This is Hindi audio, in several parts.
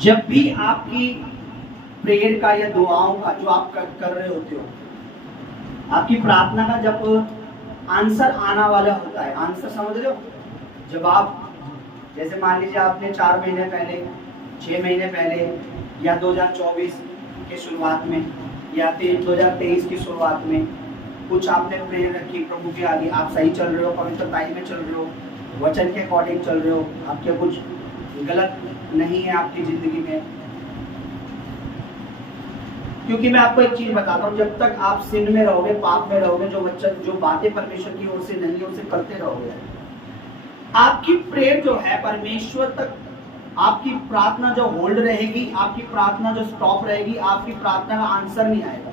जब भी आपकी प्रेयर का या दुआओं का जो आप कर रहे होते हो, आपकी प्रार्थना का जब आंसर आना वाला होता है, आंसर समझ रहे हो, जब आप जैसे मान लीजिए आपने 4 महीने पहले, 6 महीने पहले, या 2024 के शुरुआत में, या फिर 2023 की शुरुआत में कुछ आपने प्रेयर रखी प्रभु के आगे, आप सही चल रहे हो, पवित्रताई में चल रहे हो, वचन के अकॉर्डिंग चल रहे हो, आपके कुछ गलत नहीं है आपकी जिंदगी में। क्योंकि मैं आपको एक चीज बताता हूँ, जब तक आप सिन में रहोगे, पाप में रहोगे, जो वचन जो बातें परमेश्वर की ओर से नहीं है उसे करते रहोगे, आपकी प्रेयर जो है परमेश्वर तक, आपकी प्रार्थना जो होल्ड रहेगी, आपकी प्रार्थना जो स्टॉप रहेगी, आपकी प्रार्थना का आंसर नहीं आएगा।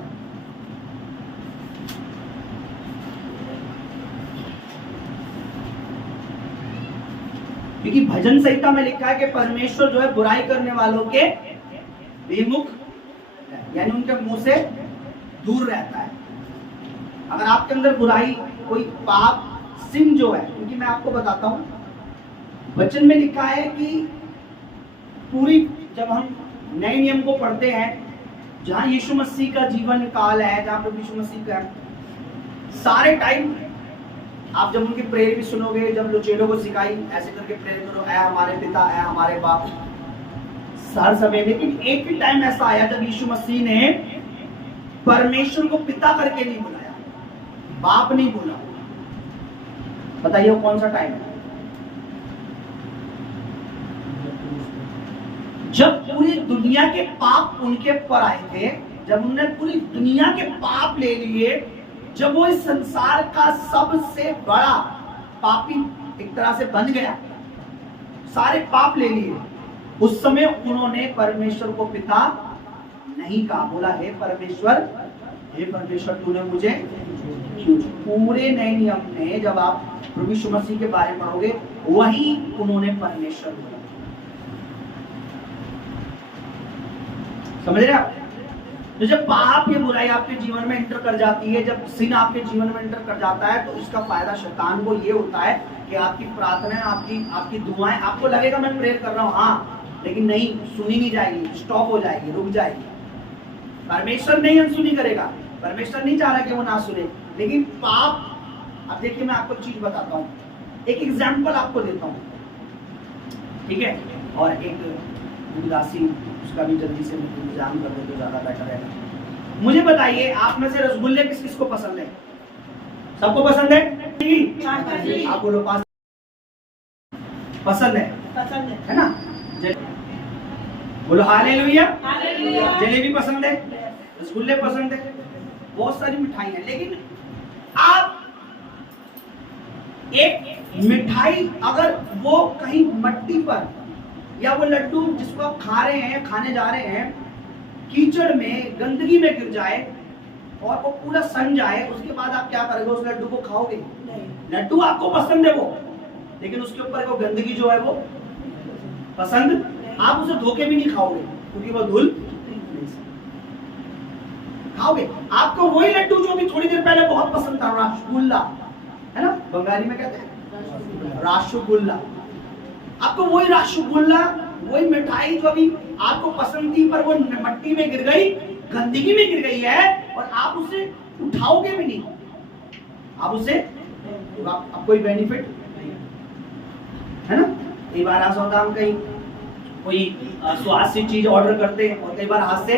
क्योंकि भजन संहिता में लिखा है कि परमेश्वर जो है बुराई करने वालों के विमुख, यानी उनके मुंह से दूर रहता है। अगर आपके अंदर बुराई, कोई पाप, सिन जो है, क्योंकि मैं आपको बताता हूं, वचन में लिखा है कि पूरी, जब हम नए नियम को पढ़ते हैं, जहां यीशु मसीह का जीवन काल है, जहां पर यीशु मसीह का सारे टाइम, आप जब उनकी प्रेयर भी सुनोगे, जब लोचेलों को सिखाई ऐसे करके प्रेयर करो, ऐ हमारे पिता, ऐ हमारे बाप, हर समय। लेकिन एक ही टाइम ऐसा आया जब यीशु मसीह ने परमेश्वर को पिता करके नहीं बुलाया, बाप नहीं बोला। बताइए वो कौन सा टाइम है? जब पूरी दुनिया के पाप उनके पर आए थे, जब उन्होंने पूरी दुनिया के पाप ले लिए, जब वो इस संसार का सबसे बड़ा पापी एक तरह से बन गया, सारे पाप ले लिए, उस समय उन्होंने परमेश्वर को पिता नहीं कहा, बोला हे परमेश्वर तूने मुझे क्यों। पूरे नए नियम में जब आप प्रभु यीशु मसीह के बारे में पढ़ोगे, वही उन्होंने परमेश्वर बोला। समझ रहे आप? तो जब पाप या बुराई आपके जीवन में एंटर कर जाती है, जब सिन आपके जीवन में एंटर कर जाता है, तो इसका फायदा शैतान को ये होता है कि आपकी प्रार्थना, आपकी दुआएं, आपको लगेगा मैं प्रेयर कर रहा हूं, हाँ, लेकिन नहीं सुनी नहीं जाएगी, स्टॉप हो जाएगी, रुक जाएगी। परमेश्वर नहीं अनसुनी करेगा, परमेश्वर नहीं चाह रहा कि वो ना सुने, लेकिन पाप। अब देखिए मैं आपको चीज बताता हूँ, एक एग्जाम्पल आपको देता हूँ, ठीक है? और एक उदासी, उसका भी जल्दी से इंतजाम कर दे तो ज्यादा बेटर है। मुझे बताइए, आप में से रसगुल्ले किस किस को पसंद है? सबको पसंद है? आप बोलो पास पसंद है ना? बोलो हालेलुया। जलेबी पसंद है, रसगुल्ले पसंद है, बहुत सारी मिठाई है। लेकिन आप एक मिठाई अगर वो कहीं मट्टी पर, या वो लड्डू जिसको आप खा रहे हैं, खाने जा रहे हैं, कीचड़ में, गंदगी में गिर जाए और वो पूरा सड़ जाए, उसके बाद आप क्या करोगे? उस लड्डू को खाओगे? लड्डू आपको पसंद है वो, लेकिन उसके ऊपर वो गंदगी जो है वो पसंद, आप उसे धोके भी नहीं खाओगे क्योंकि वो धुल खाओगे। आपको वही लड्डू जो भी थोड़ी देर पहले बहुत पसंद था, रसगुल्ला है ना, बंगाली में कहते हैं रसगुल्ला, आपको वही रसगुल्ला, वही मिठाई जो भी आपको पसंद थी, पर वो मट्टी में गिर गई, गंदगी में गिर गई है, और आप उसे उठाओगे भी नहीं, आप उसे, आप कोई बेनिफिट है ना? कई बार ऐसा होता है, हम कहीं कोई स्वाद सी चीज ऑर्डर करते हैं और कई बार हाथ से,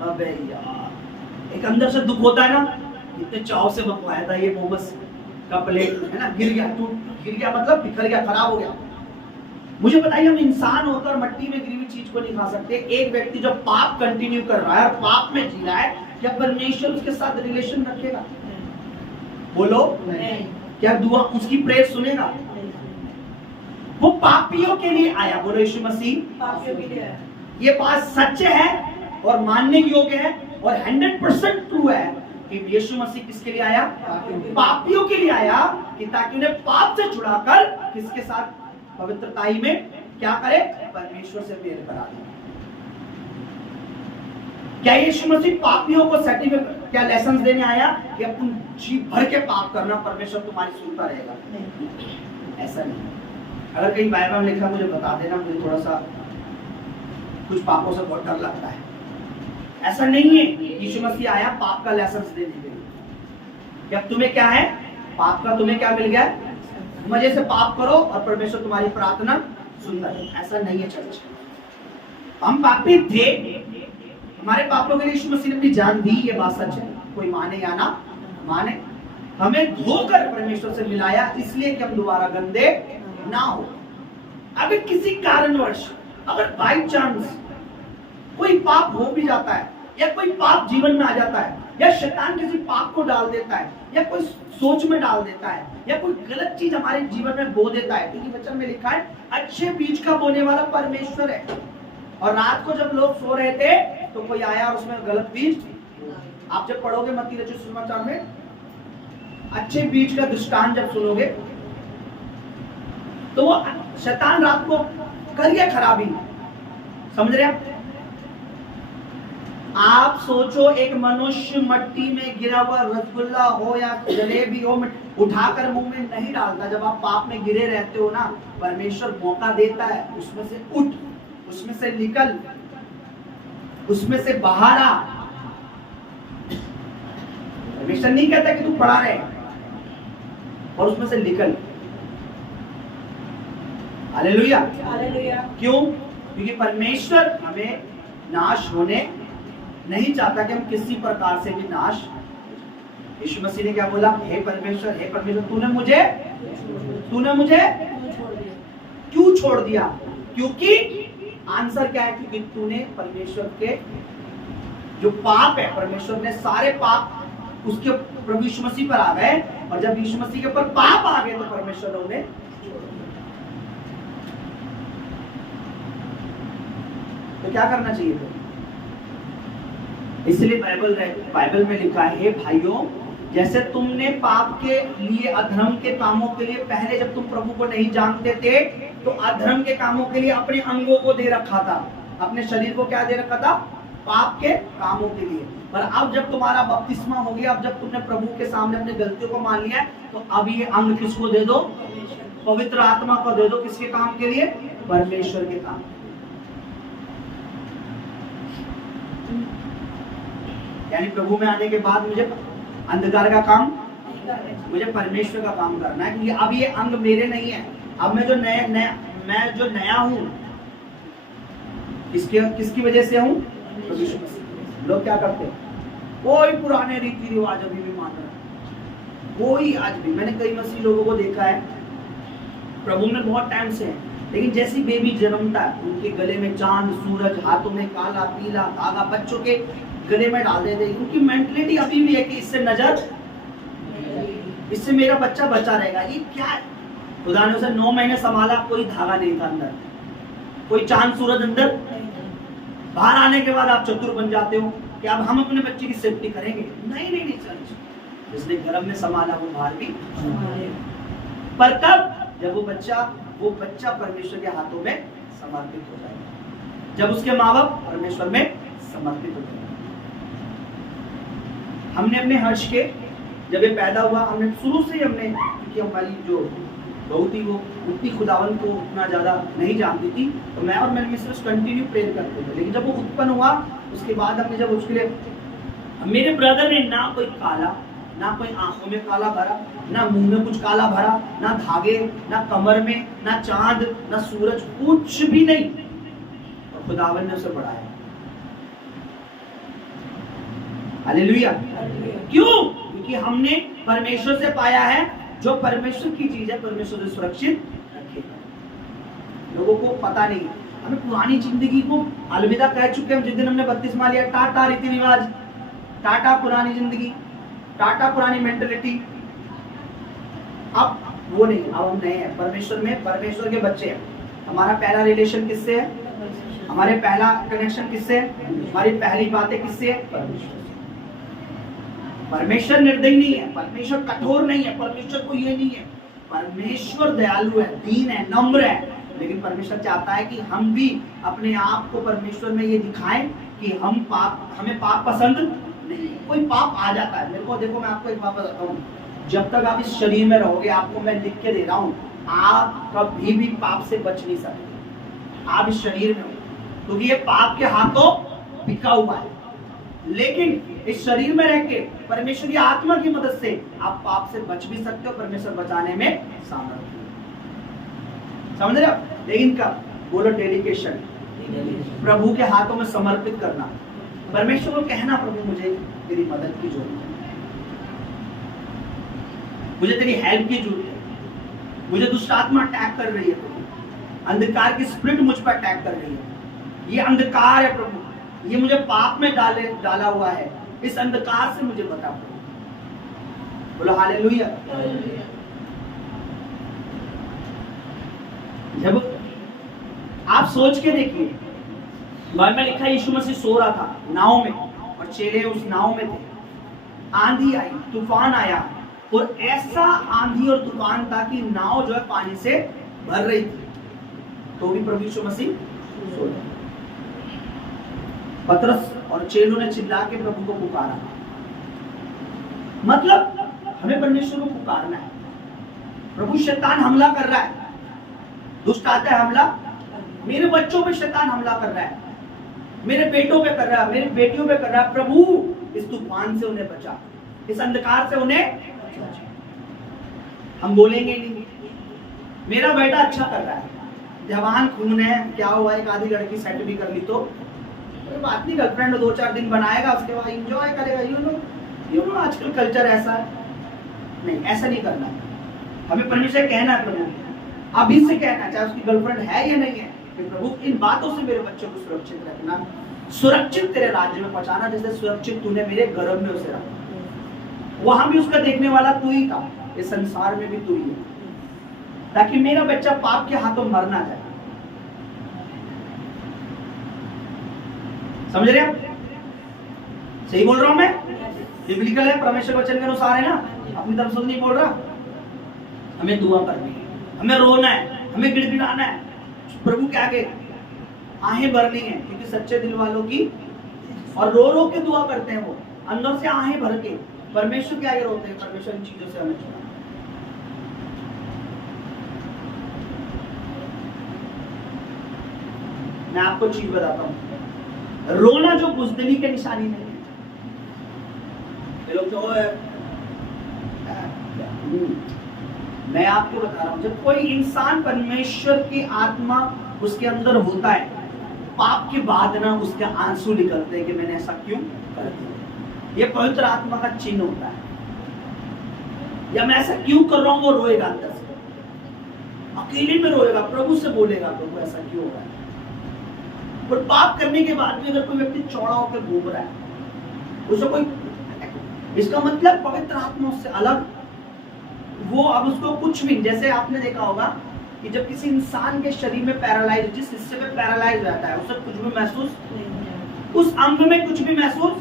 अबे यार, एक अंदर से दुख होता है ना, इतने चाव से मंगवाया था ये मोमोस का प्लेट, है ना, गिर गया मतलब बिखर गया, खराब हो गया। मुझे बताइए, हम इंसान होकर मट्टी में गिरी हुई चीज को नहीं खा सकते। एक व्यक्ति जो पाप कंटिन्यू कर रहा है और पाप में जी रहा है, क्या परमेश्वर उसके साथ रिलेशन रखेगा? बोलो नहीं। क्या दुआ, उसकी प्रेयर सुनेगा? वो पापियों के लिए आया। बोलो यीशु मसीह पापियों के लिए आया। ये बात सच है और मानने योग्य है और 100% ट्रू है कि यीशु मसीह किसके लिए आया? पापियों के लिए आया, कि ताकि उन्हें पाप से छुड़ाकर किसके साथ पवित्रताई में क्या करे? परमेश्वर से प्रेयर करा दे। क्या यीशु मसीह पापियों को सर्टिफिकेट, क्या लेसन देने आया कि अपन जी भर के पाप करना, परमेश्वर तुम्हारी सुनता रहेगा? नहीं, ऐसा नहीं। अगर कहीं बाइबल में लिखा मुझे बता देना, मुझे थोड़ा सा कुछ पापों से बहुत डर लगता है। ऐसा नहीं है, यीशु मसीह आया पाप का लाइसेंस देने के लिए। जब तुम्हें क्या है, पाप का तुम्हें क्या मिल गया, मजे से पाप करो और परमेश्वर तुम्हारी प्रार्थना सुनता है। ऐसा नहीं है चर्च। हम पापी थे, हमारे पापों के लिए यीशु मसीह ने अपनी जान दी, ये बात सच है, कोई माने या ना माने। हमें धोकर परमेश्वर से मिलाया इसलिए कि हम दोबारा गंदे ना हो। अगर किसी कारणवश, अगर बाई चांस कोई पाप हो भी जाता है, या कोई पाप जीवन में आ जाता है, या शैतान किसी पाप को डाल देता है, या कोई सोच में डाल देता है, या कोई गलत चीज हमारे जीवन में बो देता है, क्योंकि वचन में लिखा है अच्छे बीज का बोने वाला परमेश्वर है। और रात को जब लोग सो रहे थे तो कोई आया और उसमें गलत बीज, आप जब पढ़ोगे मत्ती रचित सुसमाचार में, अच्छे बीज का दृष्टांत जब सुनोगे तो वो शैतान रात को करिए खराबी, समझ रहे आप सोचो एक मनुष्य मट्टी में गिरा हुआ रसगुल्ला हो या जलेबी हो, उठाकर मुंह में नहीं डालता। जब आप पाप में गिरे रहते हो ना, परमेश्वर मौका देता है, उसमें से उठ, उसमें से निकल, उसमें से बाहर आ। परमेश्वर नहीं कहता कि तू पड़ा रहे, और उसमें से निकल। Hallelujah, hallelujah. क्यों? क्योंकि परमेश्वर हमें नाश होने नहीं चाहता कि हम किसी प्रकार से भी नाश। यीशु मसीह ने क्या बोला, हे परमेश्वर तूने मुझे क्यों छोड़ दिया? क्योंकि आंसर क्या है, क्योंकि तूने परमेश्वर के जो पाप है, परमेश्वर ने सारे पाप उसके प्रभु यीशु मसीह पर आ गए, और जब यीशु मसीह के ऊपर पाप आ गए तो परमेश्वर ने उन्हें, तो क्या करना चाहिए था? इसलिए बाइबल में लिखा है, हे भाइयों, जैसे तुमने पाप के लिए, अधर्म के कामों के लिए, पहले जब तुम प्रभु को नहीं जानते थे तो अधर्म के कामों के लिए अपने अंगों को दे रखा था, अपने शरीर को क्या दे रखा था? पाप के कामों के लिए। पर अब जब तुम्हारा बपतिस्मा हो गया, अब जब तुमने प्रभु के सामने अपनी गलतियों को मान लिया, तो अब ये अंग किसको दे दो? पवित्र आत्मा को दे दो। किसके काम के लिए? परमेश्वर के काम। यानी प्रभु में आने के बाद मुझे अंधकार का काम, मुझे परमेश्वर का काम करना है, क्योंकि अब ये अंग मेरे नहीं है। अब मैं जो नया हूं, किसकी वजह से हूं? लोग क्या करते हैं, कोई पुराने रीति रिवाज अभी भी मान रहा है, कोई आज भी। मैंने कई मसीह लोगों को देखा है प्रभु में बहुत टाइम से है, लेकिन जैसी बेबी जन्मता है उनके गले में चांद सूरज, हाथों में काला पीला धागा, बच्चों के गले में डाल देते। उनकी मेंटलिटी अभी भी है कि इससे नजर, इससे मेरा बच्चा बचा रहेगा। ये क्या है? खुदा ने उसे 9 महीने संभाला, कोई धागा नहीं था अंदर, कोई चांद सूरज अंदर। बाहर आने के बाद आप चतुर बन जाते हो कि अब हम अपने बच्चे की सेफ्टी करेंगे। नहीं चर्च, जिसने गर्भ में संभाला वो बाहर भी। पर तब जब वो बच्चा परमेश्वर के हाथों में समर्पित हो जाएगा, जब उसके माँ बाप परमेश्वर में समर्पित हो जाएगा। हमने अपने हर्ष के, जब ये पैदा हुआ, हमने शुरू से ही क्योंकि हमारी जो बहू थी वो उतनी खुदावन को उतना ज़्यादा नहीं जानती थी, तो मैं और मेरे मिसेस कंटिन्यू प्रेयर करते थे। लेकिन जब वो उत्पन्न हुआ उसके बाद हमने जब उसके लिए, मेरे ब्रदर ने ना कोई काला, ना कोई आंखों में काला भरा, ना मुंह में कुछ काला भरा, ना धागे, ना कमर में, ना चांद, ना सूरज, कुछ भी नहीं। और खुदावन ने उसे बढ़ाया। हालेलुया। क्यों? क्योंकि हमने परमेश्वर से पाया है, जो परमेश्वर की चीज है परमेश्वर से सुरक्षित रखेगा। लोगों को पता नहीं, हमें पुरानी जिंदगी को अलविदा कह चुके हैं। जिस दिन हमने बपतिस्मा लिया, टाटा रीति रिवाज, टाटा पुरानी जिंदगी, टाटा पुरानी मेंटलिटी। अब वो नहीं, अब हम नए हैं परमेश्वर में, परमेश्वर के बच्चे हैं। हमारा पहला रिलेशन किससे है? हमारे पहला कनेक्शन किससे है? हमारी पहली बातें किससे है? परमेश्वर। परमेश्वर निर्दयी नहीं है, परमेश्वर कठोर नहीं है, परमेश्वर को ये नहीं है। परमेश्वर दयालु है, दीन है, नम्र है। लेकिन परमेश्वर चाहता है कि हम भी अपने आप को परमेश्वर में ये दिखाएं कि हमें पाप पसंद नहीं है। कोई पाप आ जाता है, मेरे को देखो, मैं आपको एक बात बताता हूँ, जब तक आप इस शरीर में रहोगे, आपको मैं लिख के दे रहा हूँ, आप कभी भी पाप से बच नहीं सकते। आप इस शरीर में हो, क्योंकि ये पाप के हाथों बिका हुआ है। लेकिन इस शरीर में रह के परमेश्वर की आत्मा की मदद से आप पाप से बच भी सकते हो, परमेश्वर बचाने में सामर्थ्य है। समझ रहे हो? लेकिन कब? बोलो डेडिकेशन, प्रभु के हाथों में समर्पित करना, परमेश्वर को कहना प्रभु मुझे तेरी मदद की जरूरत है, मुझे तेरी हेल्प की जरूरत है, मुझे दुष्ट आत्मा अटैक कर रही है प्रभु, अंधकार की स्पिरिट मुझ पर अटैक कर रही है, ये अंधकार है प्रभु, ये मुझे पाप में डाला हुआ है, इस अंधकार से मुझे बता प्रभु। बोलो हालेलुया। जब आप सोच के देखिए, बाइबल में लिखा है यीशु मसीह सो रहा था नाव में और चेले उस नाव में थे, आंधी आई, तूफान आया, और ऐसा आंधी और तूफान था कि नाव जो है पानी से भर रही थी, तो भी प्रभु यीशु मसीह सो रहे। पतरस और चेलों ने चिल्ला के प्रभु को पुकारा। मतलब हमें परमेश्वर को पुकारना है। प्रभु शैतान हमला कर रहा है, दुष्ट आता है हमला, मेरे बच्चों पे शैतान हमला कर रहा है, मेरे बेटों पे कर रहा है, मेरी बेटियों पे कर रहा है, प्रभु इस तूफान से उन्हें बचा, इस अंधकार से उन्हें बचा। हम बोलेंगे नहीं मेरा बेटा अच्छा कर रहा है, जवान खून है, क्या हुआ एक आधी लड़की सेट भी कर ली तो कोई बात नहीं, गर्लफ्रेंड 2-4 दिन बनाएगा, उसके बाद एंजॉय करेगा। यू नो आजकल कल्चर ऐसा है, नहीं ऐसा नहीं करना है। हमें परमेश्वर कहना है, प्रभु अभी से कहना, चाहे उसकी गर्लफ्रेंड है या नहीं है, कि प्रभु इन बातों से मेरे बच्चों को सुरक्षित रखना, सुरक्षित तेरे राज्य में पहुंचाना, जैसे सुरक्षित तूने मेरे गर्भ में उसे रखा। वहां भी उसका देखने वाला तू ही था, इस संसार में भी तू ही है, ताकि मेरा बच्चा पाप के हाथों मर ना जाए। समझ रहे आप? सही बोल रहा हूं मैं? बिब्लिकल है, परमेश्वर वचन के अनुसार है ना, अपनी तरफ से नहीं बोल रहा। हमें दुआ करनी है, हमें रोना है, हमें गिड़गिड़ाना है, प्रभु के आगे आहें भरनी है, क्योंकि सच्चे दिल वालों की, और रो रो के दुआ करते हैं वो, अंदर से आहें भर के परमेश्वर के आगे रोते हैं। परमेश्वर इन चीजों से हमें छुड़ा। मैं आपको चीज बताता हूं, रोना जो बुज़दिली के निशानी नहीं है। ये लोग जो है, मैं आपको बता रहा हूं, जब कोई इंसान परमेश्वर की आत्मा उसके अंदर होता है, पाप के बाद ना उसके आंसू निकलते हैं कि मैंने ऐसा क्यों कर दिया। ये पवित्र आत्मा का चिन्ह होता है, या मैं ऐसा क्यों कर रहा हूं, वो रोएगा अंदर से, अकेले में रोएगा, प्रभु से बोलेगा प्रभु ऐसा क्यों हो रहा है। और पाप करने के बाद भी अगर कोई व्यक्ति चौड़ा होकर घूम रहा है, उसे कोई, इसका मतलब पवित्र आत्मा उससे अलग, वो अब उसको कुछ भी, जैसे आपने देखा होगा कि जब किसी इंसान के शरीर में पैरालाइज, जिस हिस्से में पैरालाइज रहता है, उसे कुछ भी महसूस, उस अंग में कुछ भी महसूस,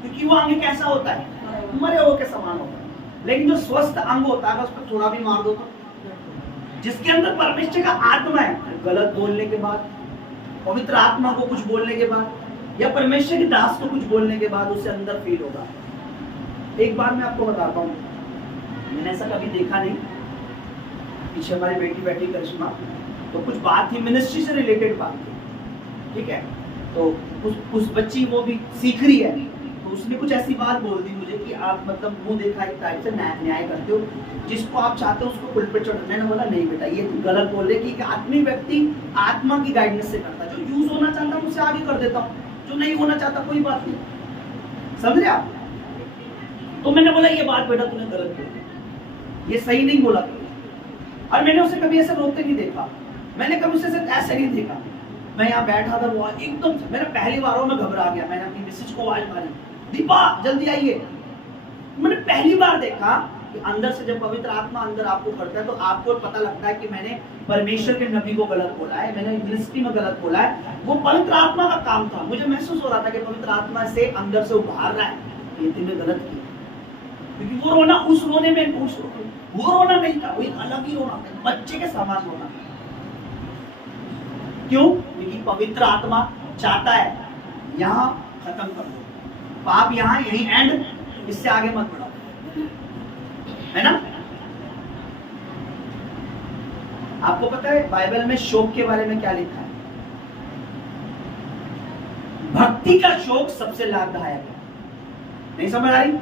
क्योंकि वो अंग कैसा होता है, मरे हुए के समान होता है। लेकिन जो स्वस्थ अंग होता है, उस पर थोड़ा भी मार दो तो, जिसके अंदर परमेश्वर का आत्मा है, गलत बोलने के बाद, पवित्र आत्मा को कुछ बोलने के बाद, या परमेश्वर के दास को कुछ बोलने के बाद, उसे अंदर फील होगा। एक बार मैं आपको बताता हूँ, मैंने ऐसा कभी देखा नहीं, पीछे हमारी बेटी बैठी करिश्मा, तो कुछ बात थी, मिनिस्ट्री से रिलेटेड बात थी, ठीक है, तो उस बच्ची वो भी सीख रही है, तो उसने कुछ ऐसी बात बोल दी मुझे कि आप मतलब मुंह देखा एक टाइप से न्याय करते हो, जिसको आप चाहते हो उसको पुल पे चढ़। मैंने बोला नहीं बेटा, ये गलत बोल रहे कि आत्मी व्यक्ति आत्मा की गाइडेंस से करता है, जो यूज होना चाहता हूँ उसे आगे कर देता हूँ, जो नहीं होना चाहता कोई बात नहीं। समझ रहे आप? तो मैंने बोला ये बात बेटा तूने गलत बोली, ये सही नहीं बोला। और मैंने उसे कभी ऐसे रोते नहीं देखा, मैंने कभी उसे ऐसे नहीं देखा। मैं यहाँ बैठा था, वो एकदम से, मैंने पहली बार में घबरा गया, मैंने अपनी मिसेज को आवाज मारी, दीपा जल्दी आइए। मैंने पहली बार देखा कि अंदर से जब पवित्र आत्मा अंदर आपको करता है, तो आपको पता लगता है कि मैंने परमेश्वर के नबी को गलत बोला है, मैंने यूनिवर्सिटी में गलत बोला है। वो पवित्र आत्मा का काम था, मुझे महसूस हो रहा था कि पवित्र आत्मा से अंदर से उभार रहा है, ये तुमने गलत किया। क्योंकि वो रोना उस रोने में, वो रोना नहीं था, वो एक अलग ही रोना था, बच्चे के समान रोना था। क्यों? क्योंकि पवित्र आत्मा चाहता है यहाँ खत्म कर दो, पाप यहाँ यही एंड, इससे आगे मत बढ़ाओ, है ना? आपको पता है बाइबल में शोक के बारे में क्या लिखा है? भक्ति का शोक सबसे लाभदायक है। नहीं समझ आ रही?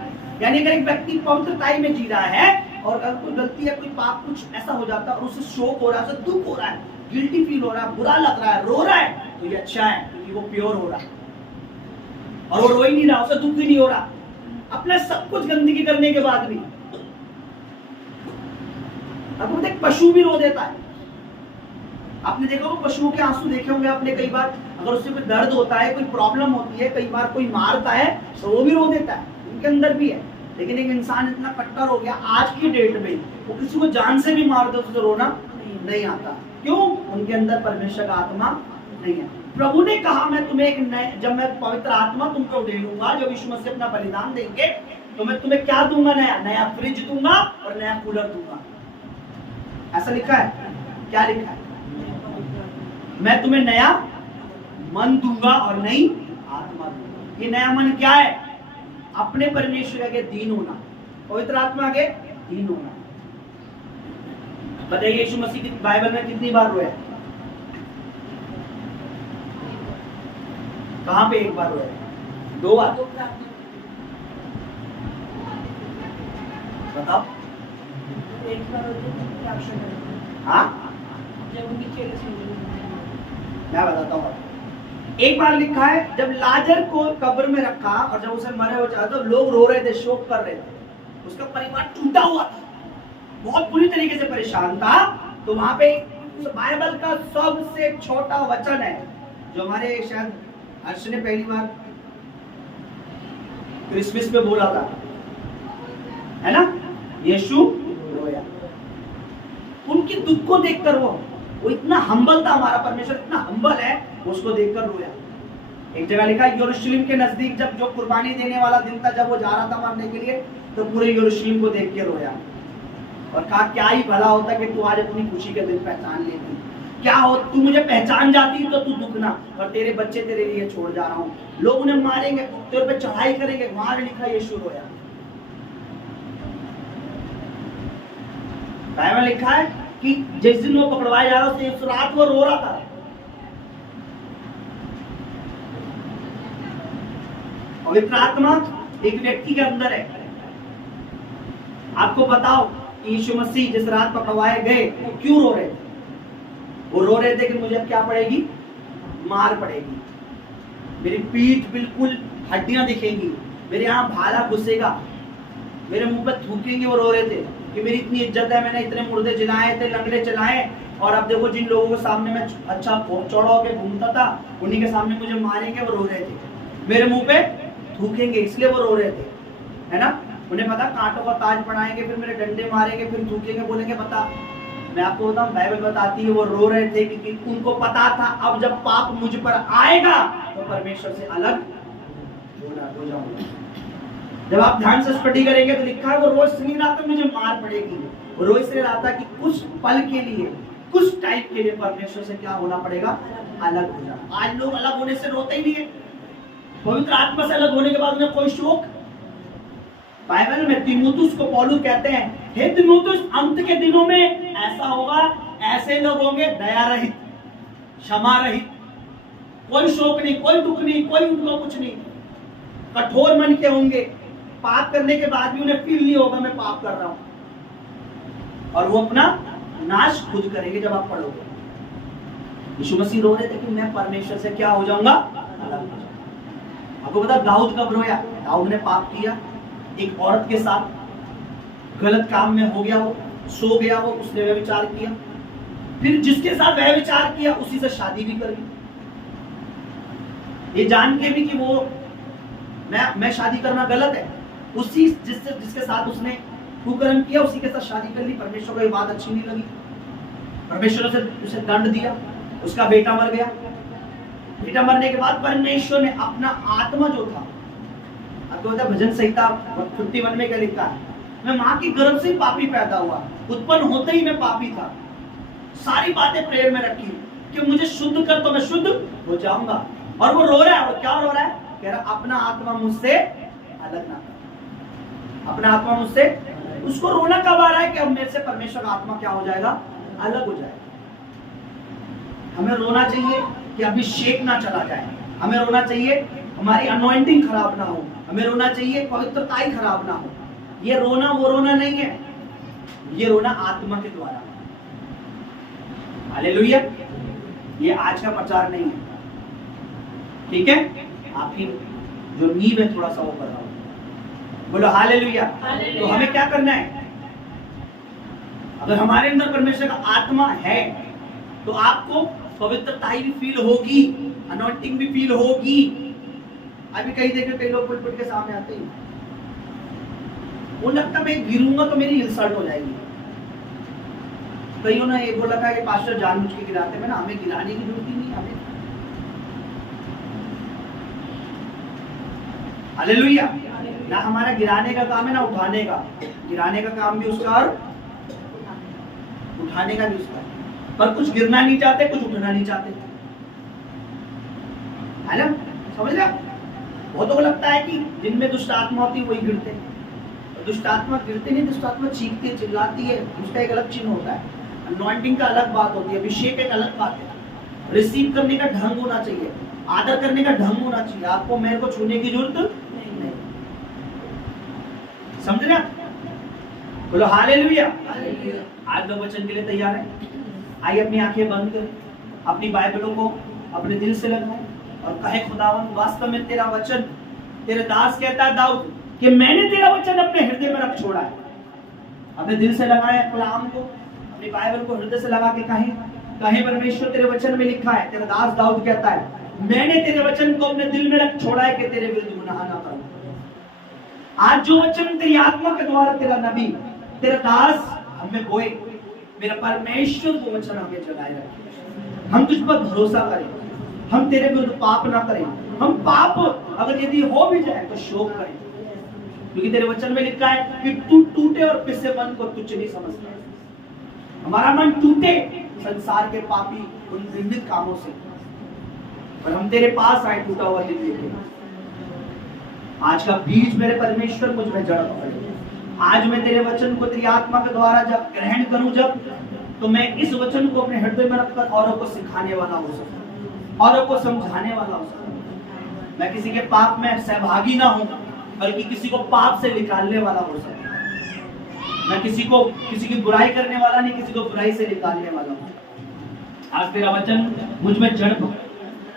यानी अगर एक व्यक्ति पवित्रताई में जी रहा है और अगर कोई गलती है, कोई पाप, कुछ ऐसा हो जाता है और उसे शोक हो रहा है, उसे दुख हो रहा है, गिल्टी फील हो रहा है, बुरा लग रहा है, रो रहा है, तो ये अच्छा है क्योंकि वो प्योर हो रहा है। और वो रो ही नहीं रहा, उसे दुख ही नहीं हो रहा, अपना सब कुछ गंदगी करने के बाद भी। अब एक पशु भी रो देता है। आपने देखा होगा पशुओं के आंसू देखे होंगे आपने कई बार। अगर उससे कोई दर्द होता है, कोई प्रॉब्लम होती है, कई बार कोई मारता है तो वो भी रो देता है, उनके अंदर भी है। लेकिन एक इंसान इतना कट्टर हो गया आज की डेट में, वो किसी को जान से भी मार दे तो रोना नहीं आता। क्यों? उनके अंदर परमेश्वर का आत्मा नहीं है। प्रभु ने कहा मैं तुम्हें एक नए, जब मैं पवित्र आत्मा तुमको दे दूंगा, जब यीशु मसीह अपना बलिदान देंगे तो मैं तुम्हें क्या दूंगा? नया फ्रिज दूंगा और नया कूलर दूंगा। ऐसा लिखा है। क्या लिखा है? मैं तुम्हें नया मन दूंगा और नई आत्मा दूंगा। ये नया मन क्या है? अपने परमेश्वर आगे दीन होना, पवित्र आत्मा आगे दीन होना। बताइए यीशु मसीह की बाइबल में कितनी बार रोया? कहां पे एक बार रोया? 2 बार। बताओ। एक बार हाँ, जब उनकी चेले मैं बताता हूँ। एक बार लिखा है जब लाजर को कब्र में रखा और जब उसे मरे हो जाता तो लोग रो रहे थे, शोक कर रहे थे, उसका परिवार टूटा हुआ था, बहुत बुरी तरीके से परेशान था। तो वहां पे बाइबल का सबसे छोटा वचन है जो हमारे शायद हर्ष ने पहली बार क्रिसमस पे बोला था, है ना? यीशु रोया। उनकी दुख को देखकर वो इतना हम्बल था, हमारा परमेश्वर इतना हम्बल है, उसको देखकर रोया। एक जगह लिखा यरूशलेम के नजदीक जब जो कुर्बानी देने वाला दिन था, जब वो जा रहा था मरने के लिए, तो पूरे यरूशलेम को देख के रोया और कहा क्या ही भला होता कि तू आज अपनी खुशी के दिन पहचान लेती। क्या हो, तू मुझे पहचान जाती तो तू दुखना, और तेरे बच्चे तेरे लिए छोड़ जा रहा हूँ, लोग उन्हें मारेंगे, तेरे पे चढ़ाई करेंगे। वहां लिखा यीशु रोया। बाइबल लिखा है कि जिस दिन वो पकड़वाया जा रहा था उस रात वो रो रहा था। पवित्र आत्मा एक व्यक्ति के अंदर है। आपको बताओ यीशु मसीह जिस रात पकड़वाए गए वो क्यों रो रहे थे? वो रो रहे थे कि मुझे क्या पड़ेगी? मार पड़ेगी, मेरी पीठ बिल्कुल हड्डियां दिखेंगी, मेरे यहाँ भाला घुसेगा, मेरे मुंह पर थूकेंगे। वो रो रहे थे कि मेरी इतनी इज्जत है, मैंने इतने मुर्दे जलाए थे, लंगड़े चलाए, और अब देखो जिन लोगों के सामने मैं अच्छा चौड़ा होकर घूमता था उन्हीं के सामने मुझे मारेंगे। वो रो रहे थे, मेरे मुंह पे थूकेंगे, इसलिए वो रो रहे थे, है ना? उन्हें पता कांटों का ताज पहनाएंगे, फिर मेरे डंडे मारेंगे, फिर थूकेंगे, बोलेंगे पता। मैं आपको बताऊं बाइबल बताती है वो रो रहे थे क्योंकि उनको पता था अब जब पाप मुझ पर आएगा तो परमेश्वर से अलग हो जाऊंगा। जब आप ध्यान से स्टडी करेंगे तो लिखा है वो रोज नहीं रहा था मुझे मार पड़ेगी, वो रोज से रहा था कि कुछ पल के लिए, कुछ टाइम के लिए परमेश्वर से क्या होना पड़ेगा? अलग हो जाना। आज लोग अलग होने से रोते ही नहीं है, पवित्र आत्मा से अलग होने के बाद उन्हें कोई शोक। बाइबल में तीमुथियुस को पौलुस कहते हैं, हे तीमुथियुस, अंत के दिनों में ऐसा होगा, ऐसे लोग होंगे दया रहित, क्षमा रहित, कोई शोक नहीं, कोई दुख नहीं, कोई उनको कुछ नहीं, कठोर मन के होंगे, पाप करने के बाद भी उन्हें फील नहीं होगा मैं पाप कर रहा हूं, और वो अपना नाश खुद करेंगे। जब आप पढ़ोगे यीशु मसीह रो रहे थे कि मैं परमेश्वर से क्या हो जाऊंगा? अलग हो जाऊंगा। आपको पता दाऊद कब रोया? दाऊद ने पाप किया, एक औरत के साथ गलत काम में हो गया, वो सो गया, वो उसने व्यभिचार किया, फिर जिसके साथ व्यभिचार किया उसी से शादी भी कर ली, ये जान के भी कि वो मैं शादी करना गलत है, उसी जिसके साथ उसने कुकर्म किया उसी के साथ शादी कर ली। परमेश्वर को ये बात अच्छी नहीं लगी, परमेश्वर ने उसे दंड दिया, उसका बेटा मर गया। बेटा मरने के बाद परमेश्वर ने अपना आत्मा जो था, आपको पता है भजन संहिता 51 में क्या लिखा है? मैं माँ की गर्भ से पापी पैदा हुआ, उत्पन्न होते ही मैं पापी था, सारी बातें प्रेयर में रखी कि मुझे शुद्ध कर तो मैं शुद्ध हो जाऊंगा। और वो रो रहा है, और क्या रो रहा है? कह रहा अपना आत्मा मुझसे अलग ना कर, अपना आत्मा मुझसे। उसको रोना कब आ रहा है? कि अब मेरे से परमेश्वर का आत्मा क्या हो जाएगा? अलग हो जाएगा। हमें रोना चाहिए कि अभिषेक ना चला जाए, हमें रोना चाहिए हमारी अनॉइंटिंग खराब ना हो, हमें रोना चाहिए पवित्रता ही खराब ना हो। ये रोना वो रोना नहीं है, ये रोना आत्मा के द्वारा। हालेलुया। ये आज का प्रचार नहीं है, ठीक है? आपकी जो नींव है थोड़ा सा वो कर रहा हूं। बोलो हालेलुया। तो हमें क्या करना है? अगर हमारे अंदर परमेश्वर का आत्मा है तो आपको पवित्रता भी फील होगी, अनॉइंटिंग भी फील होगी। अभी कहीं देखे कई लोग पुलपिट के सामने आते हैं, वो लगता मैं गिरूंगा तो मेरी इंसल्ट हो जाएगी। कईयों ने ये बोला था कि पास्टर जानबूझ के गिराते हैं ना, हमें गिराने की जरूरत ही नहीं। हमें हालेलुया। ना हमारा गिराने का काम है ना उठाने का। गिराने का काम भी उसका और उठाने का भी उसका। पर कुछ गिरना नहीं चाहते, कुछ उठना नहीं चाहते। है ना? समझ रहे? बहुतों को लगता है कि जिनमें दुष्ट आत्मा होती है वही गिरते हैं। दुष्ट आत्मा गिरते नहीं, दुष्ट आत्मा चीखती है, चिल्लाती है, उसका एक अलग चिन्ह होता है। अनॉइंटिंग का अलग बात होती है, अभिषेक एक अलग बात है। रिसीव करने का ढंग होना चाहिए, आदर करने का ढंग होना चाहिए। आपको मेरे को छूने की जरूरत नहीं। समझ रहे? बोलो हालेलुया। आज लोग वचन के लिए तैयार है? आइए अपनी आंखें बंद करें, अपनी बाइबलों को अपने दिल से लगाएं और कहे खुदावन वास्तव में तेरा वचन, तेरे दास कहता है दाऊद कि मैंने तेरा वचन अपने हृदय में रख छोड़ा है। अपने दिल से लगाए कलाम को, अपनी बाइबल को हृदय से लगा के कहे परमेश्वर तेरे वचन में लिखा है, तेरा दास दाऊद कहता है मैंने तेरे वचन को अपने दिल में रख छोड़ा है कि तेरे विरुद्ध गुनाह ना करूं। आज जो वचन तेरी आत्मा के द्वारा तेरा नबी, तेरा दास हमें बोए, मेरा परमेश्वर वो वचन हमें जगाए रखे। हम तुझ पर भरोसा करें, हम तेरे विरुद्ध पाप ना करें। हम पाप अगर यदि हो भी जाए तो शोक करें, क्योंकि तेरे वचन में लिखा है कि तू टूटे और पिसे मन को तुच्छ नहीं समझता। हमारा मन टूटे संसार के पापी उन निंदित कामों से, पर हम तेरे पास आए टूटा हुआ दिल लेके। आज का बीज मेरे परमेश्वर मुझ में जड़ पकड़े। आज मैं तेरे वचन को तेरी आत्मा के द्वारा जब ग्रहण करूं, जब तो मैं इस वचन को अपने हृदय में रखकर औरों को सिखाने वाला हो सकूं, औरों को समझाने वाला हो सकूं। मैं किसी के पाप में सहभागी ना हूं, बल्कि किसी को पाप से निकालने वाला हो सकूं। मैं किसी की बुराई करने वाला नहीं, किसी को बुराई से निकालने वाला हूं। आज तेरा वचन मुझ में जड़ पकड़े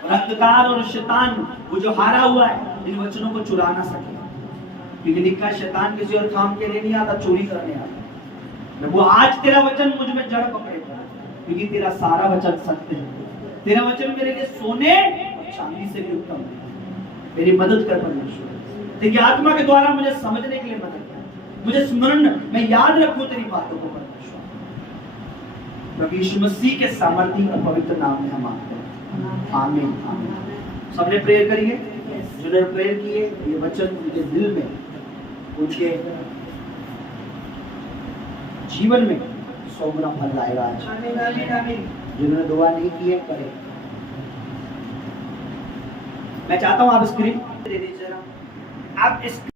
और अंधकार और शैतान वो जो हारा हुआ है इन वचनों को चुरा ना सके, क्योंकि लिखा शैतान किसी और काम के लिए नहीं आता, चोरी करने आता। वो आज तेरा वचन मुझ में जड़ पकड़ेगा, क्योंकि तेरा सारा वचन सत्य है। तेरा वचन मेरे लिए सोने और चांदी से भी उत्तम है। मेरी मदद कर परमेश्वर, तेरी आत्मा के द्वारा मुझे समझने के लिए मदद कर, मुझे स्मरण मैं याद रखूं तेरी बातों को परमेश्वर। प्रभु यीशु मसीह के सामर्थ्य और पवित्र नाम में हम मांगते हैं, आमीन आमीन। सबने प्रेयर करिए, जिन्होंने प्रेयर किए ये वचन उनके दिल में, उनके जीवन में 100 गुना फल लाएगा आज। जिन्होंने दुआ नहीं की है करें। मैं चाहता हूं आप स्क्रीन दे दीजिए, आप